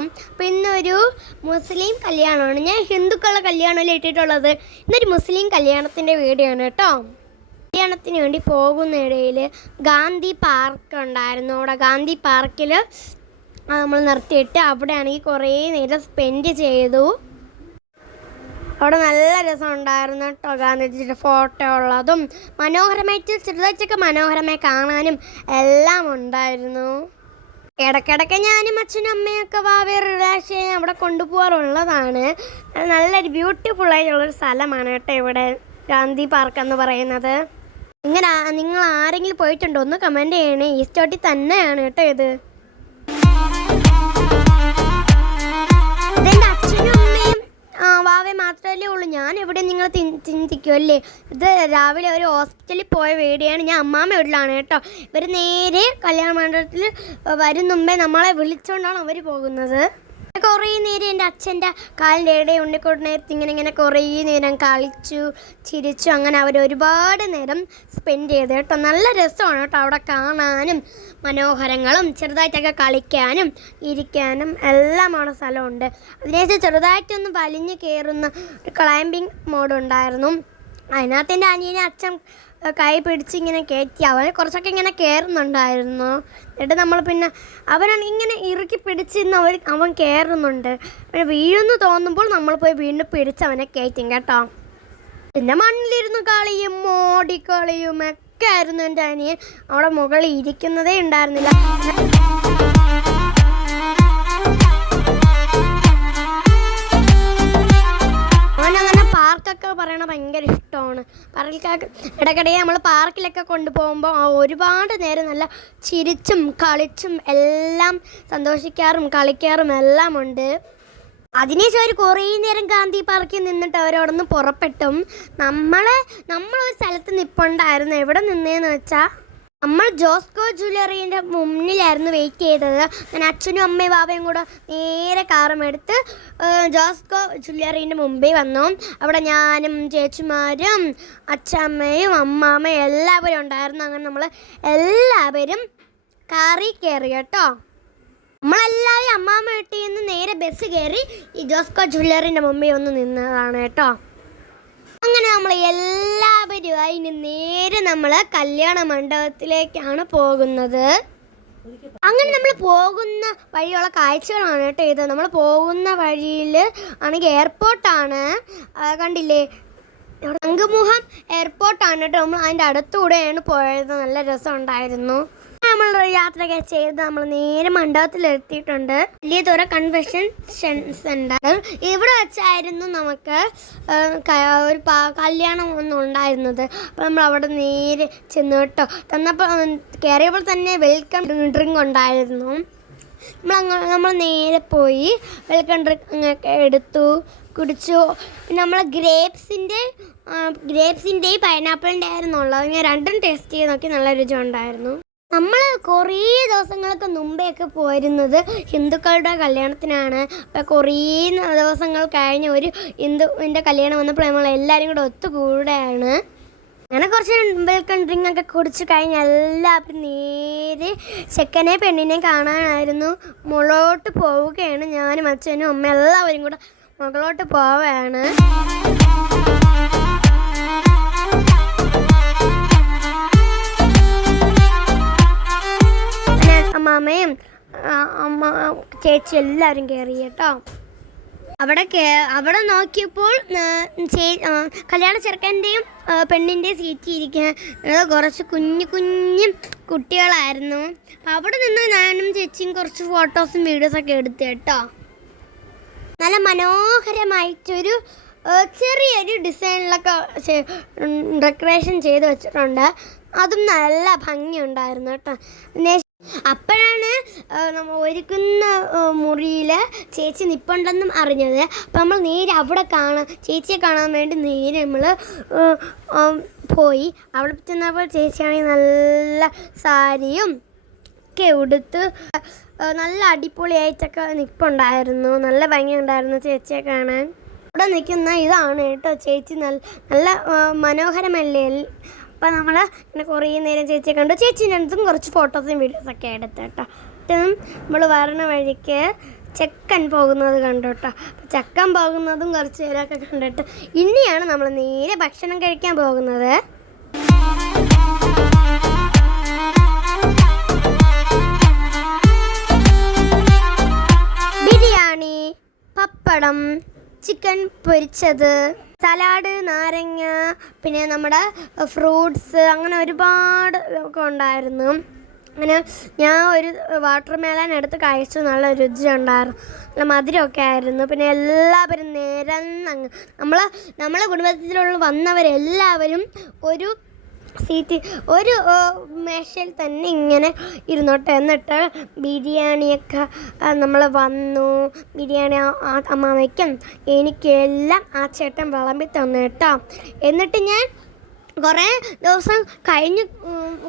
വിശേഷം. അപ്പോൾ ഇന്നൊരു മുസ്ലിം കല്യാണമാണ്. ഞാൻ ഹിന്ദുക്കളുടെ കല്യാണമല്ലേ ഇട്ടിട്ടുള്ളത്. ഇന്നൊരു മുസ്ലിം കല്യാണത്തിൻ്റെ വീഡിയോ ആണ് കേട്ടോ. കല്യാണത്തിന് വേണ്ടി പോകുന്നിടയിൽ ഗാന്ധി പാർക്ക് ഉണ്ടായിരുന്നു. അവിടെ ഗാന്ധി പാർക്കിൽ നമ്മൾ നിർത്തിയിട്ട് അവിടെ ആണെങ്കിൽ കുറേ നേരം സ്പെൻഡ് ചെയ്തു. അവിടെ നല്ല രസം ഉണ്ടായിരുന്നു കേട്ടോ. ഗാന്ധിജിയുടെ ഫോട്ടോ ഉള്ളതും മനോഹരമായിട്ട് ചെറുതായിട്ടൊക്കെ മനോഹരമായി കാണാനും എല്ലാം ഉണ്ടായിരുന്നു. ഇടയ്ക്കിടയ്ക്ക് ഞാനും അച്ഛനും അമ്മയൊക്കെ റിലാക്സ് ചെയ്യാൻ അവിടെ കൊണ്ടുപോകാറുള്ളതാണ്. നല്ലൊരു ബ്യൂട്ടിഫുൾ ആയിട്ടുള്ളൊരു സ്ഥലമാണ് കേട്ടോ ഇവിടെ ഗാന്ധി പാർക്ക് എന്ന് പറയുന്നത്. നിങ്ങൾ ആരെങ്കിലും പോയിട്ടുണ്ടോ ഒന്ന് കമൻറ്റ് ചെയ്യണേ. ഈ സ്റ്റോട്ടിൽ തന്നെയാണ് കേട്ടോ ഇത്. ഇതെൻ്റെ അച്ഛനും അമ്മയും വാവേ മാത്രമല്ലേ ഉള്ളൂ. ഞാൻ എവിടെ നിങ്ങൾ ചിന്തിക്കുമല്ലേ. ഇത് രാവിലെ ഒരു ഹോസ്പിറ്റലിൽ പോയ വീഡിയോയാണ്. ഞാൻ അമ്മാമ്മ വീട്ടിലാണ് കേട്ടോ. ഇവർ നേരെ കല്യാണ മണ്ഡപത്തിൽ വരും മുമ്പേ നമ്മളെ വിളിച്ചുകൊണ്ടാണ് അവർ പോകുന്നത്. കുറേ നേരം എൻ്റെ അച്ഛൻ്റെ കാലിൻ്റെ ഇടയിൽ ഉണ്ണിക്കൊണ്ട് നേരത്തെ ഇങ്ങനെ കുറേ നേരം കളിച്ചു ചിരിച്ചു. അങ്ങനെ അവർ ഒരുപാട് നേരം സ്പെൻഡ് ചെയ്തു കേട്ടോ. നല്ല രസമാണ് കേട്ടോ അവിടെ കാണാനും മനോഹരങ്ങളും ചെറുതായിട്ടൊക്കെ കളിക്കാനും ഇരിക്കാനും എല്ലാം അവിടെ സ്ഥലമുണ്ട്. അതിനുശേഷം ചെറുതായിട്ടൊന്ന് വലിഞ്ഞ് കയറുന്ന ഒരു ക്ലൈമ്പിംഗ് മോഡ് ഉണ്ടായിരുന്നു. അതിനകത്ത് എൻ്റെ അനിയനെ അച്ഛൻ കൈ പിടിച്ച് ഇങ്ങനെ കയറ്റി അവനെ കുറച്ചൊക്കെ ഇങ്ങനെ കയറുന്നുണ്ടായിരുന്നു. എന്നിട്ട് നമ്മൾ പിന്നെ അവനാണെങ്കിൽ ഇങ്ങനെ ഇറുക്കി പിടിച്ചിരുന്ന് അവൻ കയറുന്നുണ്ട്. പിന്നെ വീഴുന്നു തോന്നുമ്പോൾ നമ്മൾ പോയി വീണ്ടും പിടിച്ച് അവനെ കയറ്റും കേട്ടോ. പിന്നെ മണ്ണിലിരുന്ന് കളിയും ഓടിക്കളിയും ഒക്കെ ആയിരുന്നു എൻ്റെ അനിയൻ. അവിടെ മുകളിൽ ഇരിക്കുന്നതേ ഉണ്ടായിരുന്നില്ല. അവനങ്ങനെ പാർക്കൊക്കെ പറയണ ഭയങ്കര ഇഷ്ടമാണ്. ഇടയ്ക്കിടെ നമ്മൾ പാർക്കിലൊക്കെ കൊണ്ടുപോകുമ്പോൾ ഒരുപാട് നേരം നല്ല ചിരിച്ചും കളിച്ചും എല്ലാം സന്തോഷിക്കാറും കളിക്കാറും എല്ലാം ഉണ്ട്. അതിനുശേഷം അവർ കുറേ നേരം ഗാന്ധി പാർക്കിൽ നിന്നിട്ട് അവരവിടെ നിന്ന് പുറപ്പെട്ടും നമ്മളൊരു സ്ഥലത്ത് നിൽപ്പുണ്ടായിരുന്നു. എവിടെ നിന്നേന്ന് വെച്ചാൽ നമ്മൾ ജോസ്കോ ജ്വല്ലറീൻ്റെ മുന്നിലായിരുന്നു വെയിറ്റ് ചെയ്തത്. അങ്ങനെ അച്ഛനും അമ്മയും ബാബയും കൂടെ നേരെ കാറും എടുത്ത് ജോസ്കോ ജ്വല്ലറീൻ്റെ മുമ്പിൽ വന്നു. അവിടെ ഞാനും ചേച്ചിമാരും അച്ഛമ്മയും അമ്മാമ്മയും എല്ലാവരും ഉണ്ടായിരുന്നു. അങ്ങനെ നമ്മൾ എല്ലാവരും കാറിൽ കയറി കേട്ടോ. നമ്മളെല്ലാവരും അമ്മാമ്മ വീട്ടിൽ നിന്ന് നേരെ ബസ് കയറി ഈ ജോസ്കോ ജ്വല്ലറീൻ്റെ മുമ്പിൽ വന്ന് നിന്നതാണ് കേട്ടോ. അങ്ങനെ നമ്മൾ എല്ലാവരും അതിന് നേരെ നമ്മൾ കല്യാണ മണ്ഡപത്തിലേക്കാണ് പോകുന്നത്. അങ്ങനെ നമ്മൾ പോകുന്ന വഴിയുള്ള കാഴ്ചകളാണ് കേട്ടോ ഇത്. നമ്മൾ പോകുന്ന വഴിയിൽ ആണെങ്കിൽ എയർപോർട്ടാണ്, കണ്ടില്ലേ, ശംഖുമുഖം എയർപോർട്ടാണ് കേട്ടോ. നമ്മൾ അതിൻ്റെ അടുത്തുകൂടെയാണ് പോയത്. നല്ല രസം ഉണ്ടായിരുന്നു. നമ്മൾ യാത്രയൊക്കെ ചെയ്ത് നമ്മൾ നേരെ മണ്ഡപത്തിലെത്തിയിട്ടുണ്ട്. വലിയ തോര കൺവെൻഷൻ സെൻ്റർ. ഇവിടെ വെച്ചായിരുന്നു നമുക്ക് ഒരു കല്യാണം ഒന്നും ഉണ്ടായിരുന്നത്. അപ്പോൾ നമ്മൾ അവിടെ നേരെ ചെന്ന് കേട്ടോ. കയറിയപ്പോൾ തന്നെ വെൽക്കം ഡ്രിങ്ക് ഉണ്ടായിരുന്നു. നമ്മൾ നേരെ പോയി വെൽക്കം ഡ്രിങ്ക് ഒക്കെ എടുത്തു, കുടിച്ചു. നമ്മൾ ഗ്രേപ്സിൻ്റെ പൈനാപ്പിളിൻ്റെ ആയിരുന്നു ഉള്ളത്. ഞാൻ രണ്ടും ടേസ്റ്റ് ചെയ്ത് നോക്കി. നല്ല രുചി ഉണ്ടായിരുന്നു. നമ്മൾ കുറേ ദിവസങ്ങൾക്ക് മുമ്പെയൊക്കെ പോയിരുന്നത് ഹിന്ദുക്കളുടെ കല്യാണത്തിനാണ്. അപ്പോൾ കുറേ ദിവസങ്ങൾ കഴിഞ്ഞ് ഒരു ഹിന്ദുവിൻ്റെ കല്യാണം വന്നപ്പോൾ നമ്മൾ എല്ലാവരും കൂടെ ഒത്തുകൂടെയാണ്. അങ്ങനെ കുറച്ച് വെൽക്കം ഡ്രിങ്ക് ഒക്കെ കുടിച്ച് കഴിഞ്ഞ് എല്ലാവരും നേരെ ചെക്കനെ പെണ്ണിനെ കാണാനായിരുന്നു മുകളോട്ട് പോവുകയാണ്. ഞാനും അച്ഛനും അമ്മ എല്ലാവരും കൂടെ മുകളോട്ട് പോവുകയാണ്. അമ്മാമ്മയും ചേച്ചി എല്ലാവരും കയറി കേട്ടോ. അവിടെ നോക്കിയപ്പോൾ കല്യാണ ചെറുക്കൻ്റെയും പെണ്ണിൻ്റെയും സീറ്റ് ഇരിക്കാൻ കുറച്ച് കുഞ്ഞു കുട്ടികളായിരുന്നു. അപ്പം അവിടെ നിന്ന് ഞാനും ചേച്ചിയും കുറച്ച് ഫോട്ടോസും വീഡിയോസൊക്കെ എടുത്തു കേട്ടോ. നല്ല മനോഹരമായിട്ടൊരു ചെറിയൊരു ഡിസൈനിലൊക്കെ ഡെക്കറേഷൻ ചെയ്ത് വെച്ചിട്ടുണ്ട്. അതും നല്ല ഭംഗിയുണ്ടായിരുന്നു കേട്ടോ. അപ്പോഴാണ് നമ്മൾ ഒരുക്കുന്ന മുറിയിൽ ചേച്ചി നിൽപ്പുണ്ടെന്നും അറിഞ്ഞത്. അപ്പം നമ്മൾ നേരെ അവിടെ ചേച്ചിയെ കാണാൻ വേണ്ടി നേരെ നമ്മൾ പോയി. അവിടെ ചെന്നപ്പോൾ ചേച്ചിയാണെങ്കിൽ നല്ല സാരിയും ഒക്കെ ഉടുത്ത് നല്ല അടിപൊളിയായിട്ടൊക്കെ നിൽപ്പുണ്ടായിരുന്നു. നല്ല ഭംഗിയുണ്ടായിരുന്നു ചേച്ചിയെ കാണാൻ. അവിടെ നിൽക്കുന്ന ഇതാണ് കേട്ടോ ചേച്ചി. നല്ല മനോഹരമല്ലേ. അപ്പം നമ്മൾ ഇങ്ങനെ കുറേ നേരം ചേച്ചിയെ കണ്ടു. ചേച്ചീൻ്റെ അടുത്തും കുറച്ച് ഫോട്ടോസും വീഡിയോസൊക്കെ എടുത്ത് കേട്ടോ. നമ്മൾ വരണ വഴിക്ക് ചെക്കൻ പോകുന്നത് കണ്ടു കേട്ടോ. ചെക്കൻ പോകുന്നതും കുറച്ച് പേരൊക്കെ കണ്ടിട്ട് ഇനിയാണ് നമ്മൾ നേരെ ഭക്ഷണം കഴിക്കാൻ പോകുന്നത്. ബിരിയാണി, പപ്പടം, ചിക്കൻ പൊരിച്ചത്, സലാഡ്, നാരങ്ങ, പിന്നെ നമ്മുടെ ഫ്രൂട്ട്സ്, അങ്ങനെ ഒരുപാട് ഒക്കെ ഉണ്ടായിരുന്നു. അങ്ങനെ ഞാൻ ഒരു വാട്ടർ മെലൺ എടുത്ത് കഴിച്ചു. നല്ല രുചി ഉണ്ടായിരുന്നു, നല്ല മധുരമൊക്കെ ആയിരുന്നു. പിന്നെ എല്ലാവരും നിരന്നങ്ങ് നമ്മളെ കുടുംബത്തിലുള്ള വന്നവരെല്ലാവരും ഒരു മേശയിൽ തന്നെ ഇങ്ങനെ ഇരുന്നോട്ടെ. എന്നിട്ട് ബിരിയാണിയൊക്കെ നമ്മൾ വന്നു. ബിരിയാണി അമ്മാമയ്ക്കും എനിക്കെല്ലാം ആ ചേട്ടൻ വിളമ്പി തന്നു കേട്ടോ. എന്നിട്ട് ഞാൻ കുറേ ദിവസം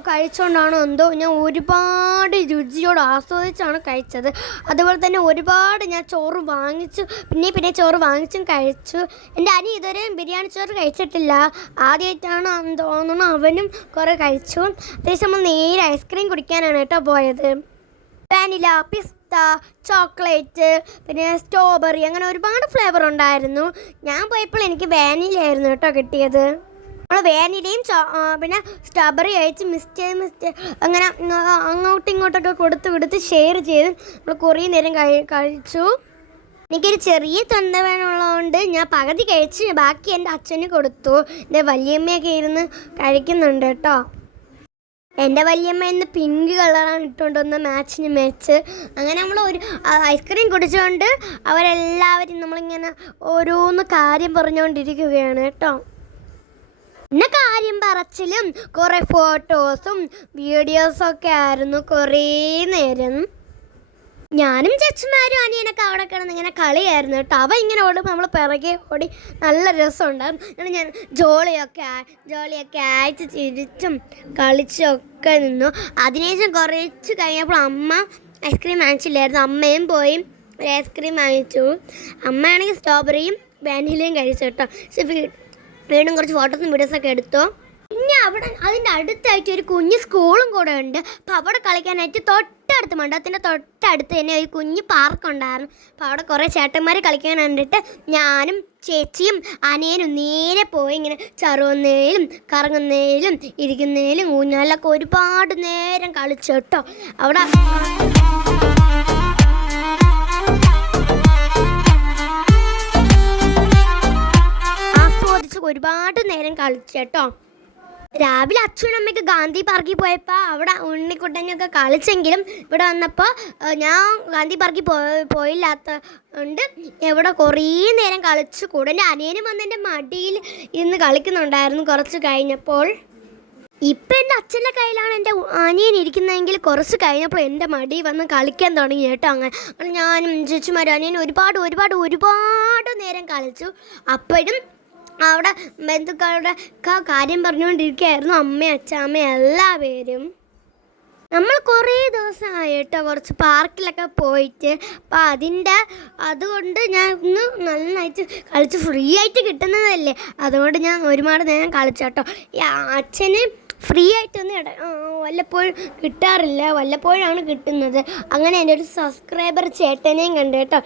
കഴിച്ചുകൊണ്ടാണോ എന്തോ ഞാൻ ഒരുപാട് രുചിയോട് ആസ്വദിച്ചാണ് കഴിച്ചത്. അതുപോലെ തന്നെ ഒരുപാട് ഞാൻ ചോറ് വാങ്ങിച്ചു, പിന്നെ ചോറ് വാങ്ങിച്ചും കഴിച്ചു. എൻ്റെ അനി ഇതുവരെ ബിരിയാണി ചോറ് കഴിച്ചിട്ടില്ല, ആദ്യമായിട്ടാണ് തോന്നുന്നു. അവനും കുറേ കഴിച്ചു. അത്യാവശ്യം നമ്മൾ നേരെ ഐസ്ക്രീം കുടിക്കാനാണ് കേട്ടോ പോയത്. വാനില, പിസ്ത, ചോക്ലേറ്റ്, പിന്നെ സ്ട്രോബെറി, അങ്ങനെ ഒരുപാട് ഫ്ലേവർ ഉണ്ടായിരുന്നു. ഞാൻ പോയപ്പോൾ എനിക്ക് വാനില ആയിരുന്നു കേട്ടോ കിട്ടിയത്. നമ്മൾ വാനിലയും പിന്നെ സ്ട്രോബെറി കഴിച്ച് മിസ്റ്റ് അങ്ങനെ അങ്ങോട്ടും ഇങ്ങോട്ടൊക്കെ കൊടുത്ത് ഷെയർ ചെയ്ത് നമ്മൾ കുറേ നേരം കഴിച്ചു. എനിക്കൊരു ചെറിയ തൊണ്ട വേണമുള്ളതുകൊണ്ട് ഞാൻ പകുതി കഴിച്ച് ബാക്കി എൻ്റെ അച്ഛന് കൊടുത്തു. എൻ്റെ വല്യമ്മയൊക്കെ ഇരുന്ന് കഴിക്കുന്നുണ്ട് കേട്ടോ. എൻ്റെ വല്യമ്മ ഇന്ന് പിങ്ക് കളറാണ് ഇട്ടുകൊണ്ടുവന്ന മാച്ച്. അങ്ങനെ നമ്മൾ ഒരു ഐസ്ക്രീം കുടിച്ചുകൊണ്ട് അവരെല്ലാവരും നമ്മളിങ്ങനെ ഓരോന്ന് കാര്യം പറഞ്ഞുകൊണ്ടിരിക്കുകയാണ് കേട്ടോ. പിന്നെ കാര്യം പറച്ചിലും കുറേ ഫോട്ടോസും വീഡിയോസൊക്കെ ആയിരുന്നു കുറേ നേരം. ഞാനും ചേച്ചിമാരും അനിയനൊക്കെ അവിടെ കിടന്ന് ഇങ്ങനെ കളിയായിരുന്നു കേട്ടോ. അവ ഇങ്ങനെ ഓടുമ്പോൾ നമ്മൾ പിറകെ ഓടി നല്ല രസമുണ്ടായിരുന്നു. ഞാൻ ജോളിയൊക്കെ അയച്ച് ചിരിച്ചും കളിച്ചൊക്കെ നിന്നു. അതിനുശേഷം കുറച്ച് കഴിഞ്ഞപ്പോൾ അമ്മ ഐസ്ക്രീം വാങ്ങിച്ചില്ലായിരുന്നു. അമ്മയും പോയി ഒരു ഐസ്ക്രീം വാങ്ങിച്ചു. അമ്മയാണെങ്കിൽ സ്ട്രോബെറിയും വാനിലയും കഴിച്ചു കേട്ടോ. പക്ഷെ വീണ്ടും കുറച്ച് ഫോട്ടോസും വീഡിയോസൊക്കെ എടുത്തു. പിന്നെ അതിൻ്റെ അടുത്തായിട്ട് ഒരു കുഞ്ഞ് സ്കൂളും കൂടെ ഉണ്ട്. അപ്പോൾ അവിടെ കളിക്കാനായിട്ട് തൊട്ടടുത്ത് മണ്ഡപത്തിൻ്റെ തൊട്ടടുത്ത് തന്നെ ഒരു കുഞ്ഞ് പാർക്ക് ഉണ്ടായിരുന്നു. അപ്പോൾ അവിടെ കുറേ ചേട്ടന്മാർ കളിക്കാൻ കണ്ടിട്ട് ഞാനും ചേച്ചിയും അനിയനും നേരെ പോയി ഇങ്ങനെ ചറുവുന്നതിലും കറങ്ങുന്നതിലും ഇരിക്കുന്നതിലും ഊഞ്ഞാലൊക്കെ ഒരുപാട് നേരം കളിച്ചു കേട്ടോ. അവിടെ ഒരുപാട് നേരം കളിച്ചു കേട്ടോ. രാവിലെ അച്ഛനും അമ്മയ്ക്ക് ഗാന്ധി പാർക്കിൽ പോയപ്പോൾ അവിടെ ഉണ്ണിക്കുട്ടനൊക്കെ കളിച്ചെങ്കിലും ഇവിടെ വന്നപ്പോൾ ഞാൻ ഗാന്ധി പാർക്കിൽ പോയില്ലാത്തതുകൊണ്ട് ഇവിടെ കുറേ നേരം കളിച്ചു. കൂടെ എൻ്റെ അനിയനും വന്ന് എൻ്റെ മടിയിൽ ഇരുന്ന് കളിക്കുന്നുണ്ടായിരുന്നു കുറച്ച് കഴിഞ്ഞപ്പോൾ. ഇപ്പം എൻ്റെ അച്ഛൻ്റെ കയ്യിലാണ് എൻ്റെ അനിയൻ ഇരിക്കുന്നതെങ്കിൽ കുറച്ച് കഴിഞ്ഞപ്പോൾ എൻ്റെ മടി വന്ന് കളിക്കാൻ തുടങ്ങി കേട്ടോ. അങ്ങനെ ഞാനും ചേച്ചിമാരും അനിയനും ഒരുപാട് നേരം കളിച്ചു. അപ്പോഴും അവിടെ ബന്ധുക്കളുടെ കാര്യം പറഞ്ഞുകൊണ്ടിരിക്കുകയായിരുന്നു അമ്മയും അച്ഛാമ്മയും എല്ലാവരും. നമ്മൾ കുറേ ദിവസമായി കേട്ടോ കുറച്ച് പാർക്കിലൊക്കെ പോയിട്ട്. അപ്പം അതുകൊണ്ട് ഞാൻ ഒന്ന് നന്നായിട്ട് കളിച്ച് ഫ്രീ ആയിട്ട് കിട്ടുന്നതല്ലേ, അതുകൊണ്ട് ഞാൻ ഒരുപാട് നേരം കളിച്ചു കേട്ടോ. ഈ അച്ഛന് ഫ്രീ ആയിട്ടൊന്നും വല്ലപ്പോഴും കിട്ടാറില്ല, വല്ലപ്പോഴാണ് കിട്ടുന്നത്. അങ്ങനെ എൻ്റെ ഒരു സബ്സ്ക്രൈബർ ചേട്ടനെയും കണ്ടു കേട്ടോ.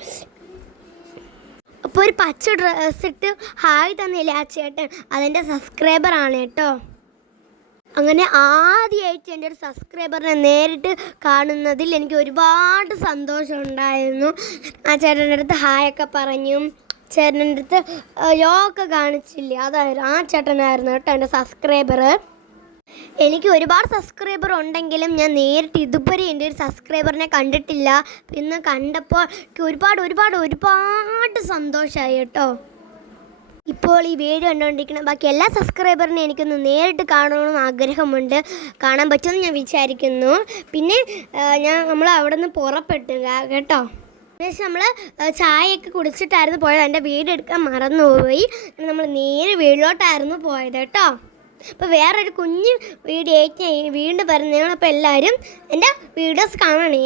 അപ്പോൾ ഒരു പച്ച ഡ്രസ്സിട്ട് ഹായ് തന്നില്ലേ ആ ചേട്ടൻ, അതെൻ്റെ സബ്സ്ക്രൈബറാണ് കേട്ടോ. അങ്ങനെ ആദ്യമായിട്ട് എൻ്റെ ഒരു സബ്സ്ക്രൈബറിനെ നേരിട്ട് കാണുന്നതിൽ എനിക്ക് ഒരുപാട് സന്തോഷമുണ്ടായിരുന്നു. ആ ചേട്ടൻ്റെ അടുത്ത് ഹായൊക്കെ പറഞ്ഞു. ചേട്ടൻ്റെ അടുത്ത് യോഗ കാണിച്ചില്ലേ, അതായിരുന്നു ആ ചേട്ടനായിരുന്നു കേട്ടോ എൻ്റെ സബ്സ്ക്രൈബർ. എനിക്ക് ഒരുപാട് സബ്സ്ക്രൈബർ ഉണ്ടെങ്കിലും ഞാൻ നേരിട്ട് ഇതുവരെ എൻ്റെ ഒരു സബ്സ്ക്രൈബറിനെ കണ്ടിട്ടില്ല. ഇന്ന് കണ്ടപ്പോൾ എനിക്ക് ഒരുപാട് സന്തോഷമായി കേട്ടോ. ഇപ്പോൾ ഈ വീഡിയോ കണ്ടുകൊണ്ടിരിക്കുന്ന ബാക്കി എല്ലാ സബ്സ്ക്രൈബറിനെ എനിക്കൊന്ന് നേരിട്ട് കാണണമെന്ന് ആഗ്രഹമുണ്ട്. കാണാൻ പറ്റുമെന്ന് ഞാൻ വിചാരിക്കുന്നു. പിന്നെ നമ്മൾ അവിടെ നിന്ന് പുറപ്പെട്ടു കേട്ടോ. ഏകദേശം നമ്മൾ ചായയൊക്കെ കുടിച്ചിട്ടായിരുന്നു പോയത്. എൻ്റെ വീഡിയോ എടുക്കാൻ മറന്നുപോയി. നമ്മൾ നേരെ വീട്ടിലോട്ടായിരുന്നു പോയത് കേട്ടോ. അപ്പോൾ വേറൊരു കുഞ്ഞ് വീഡിയോ ആയിട്ട് വീണ്ടും വരുന്നതാണ്. അപ്പോൾ എല്ലാവരും എൻ്റെ വീഡിയോസ് കാണണേ.